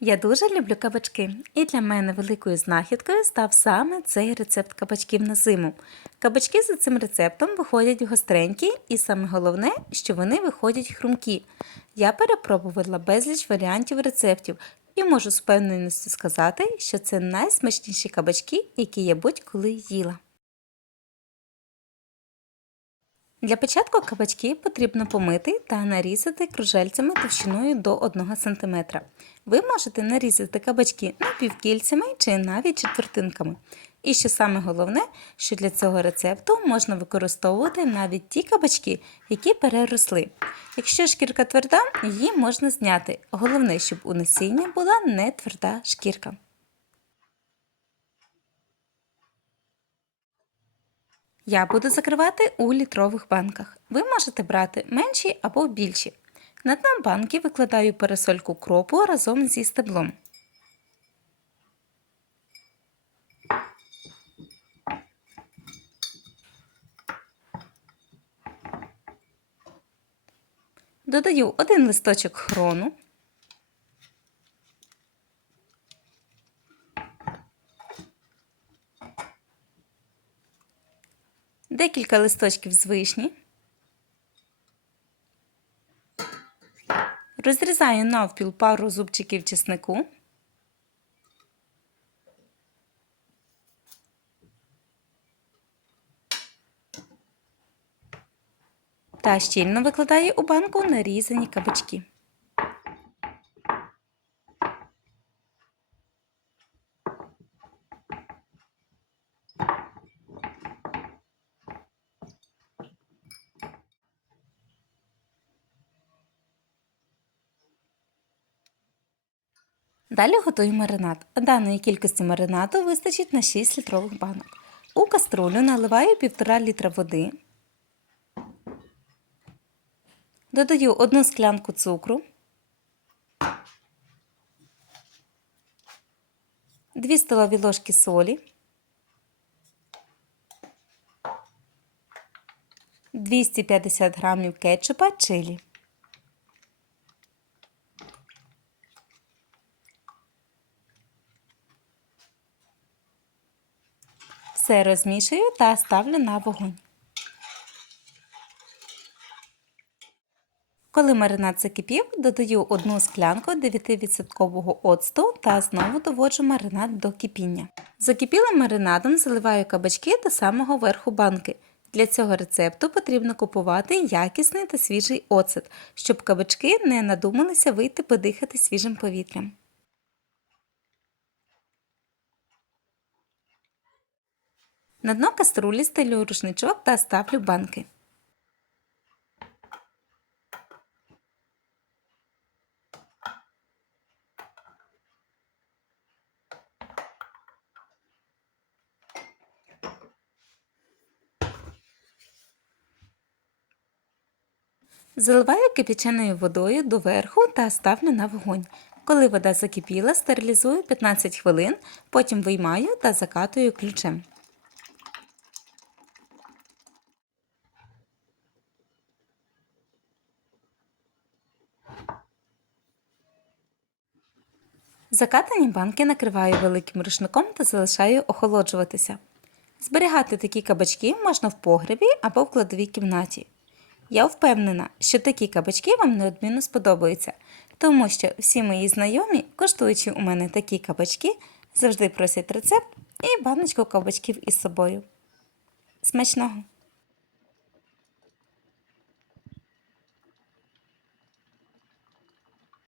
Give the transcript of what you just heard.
Я дуже люблю кабачки, і для мене великою знахідкою став саме цей рецепт кабачків на зиму. Кабачки за цим рецептом виходять гостренькі, і саме головне, що вони виходять хрумкі. Я перепробувала безліч варіантів рецептів і можу з впевненістю сказати, що це найсмачніші кабачки, які я будь-коли їла. Для початку кабачки потрібно помити та нарізати кружельцями товщиною до 1 см. Ви можете нарізати кабачки напівкільцями чи навіть четвертинками. І що саме головне, що для цього рецепту можна використовувати навіть ті кабачки, які переросли. Якщо шкірка тверда, її можна зняти. Головне, щоб у насіння була не тверда шкірка. Я буду закривати у літрових банках. Ви можете брати менші або більші. На дно банки викладаю пересольку кропу разом зі стеблом. Додаю один листочок хрону. Декілька листочків з вишні. Розрізаю навпіл пару зубчиків чеснику. Та щільно викладаю у банку нарізані кабачки. Далі готую маринад. Даної кількості маринаду вистачить на 6 літрових банок. У каструлю наливаю 1,5 літра води. Додаю 1 склянку цукру, 2 столові ложки солі, 250 грамів кетчупа чилі. Все розмішую та ставлю на вогонь. Коли маринад закипів, додаю одну склянку 9% оцту та знову доводжу маринад до кипіння. Закипілим маринадом заливаю кабачки до самого верху банки. Для цього рецепту потрібно купувати якісний та свіжий оцет, щоб кабачки не надумалися вийти подихати свіжим повітрям. На дно каструлі стелю рушничок та ставлю банки. Заливаю кипяченою водою доверху та ставлю на вогонь. Коли вода закипіла, стерилізую 15 хвилин, потім виймаю та закатую ключем. Закатані банки накриваю великим рушником та залишаю охолоджуватися. Зберігати такі кабачки можна в погребі або в кладовій кімнаті. Я впевнена, що такі кабачки вам неодмінно сподобаються, тому що всі мої знайомі, коштуючи у мене такі кабачки, завжди просять рецепт і баночку кабачків із собою. Смачного!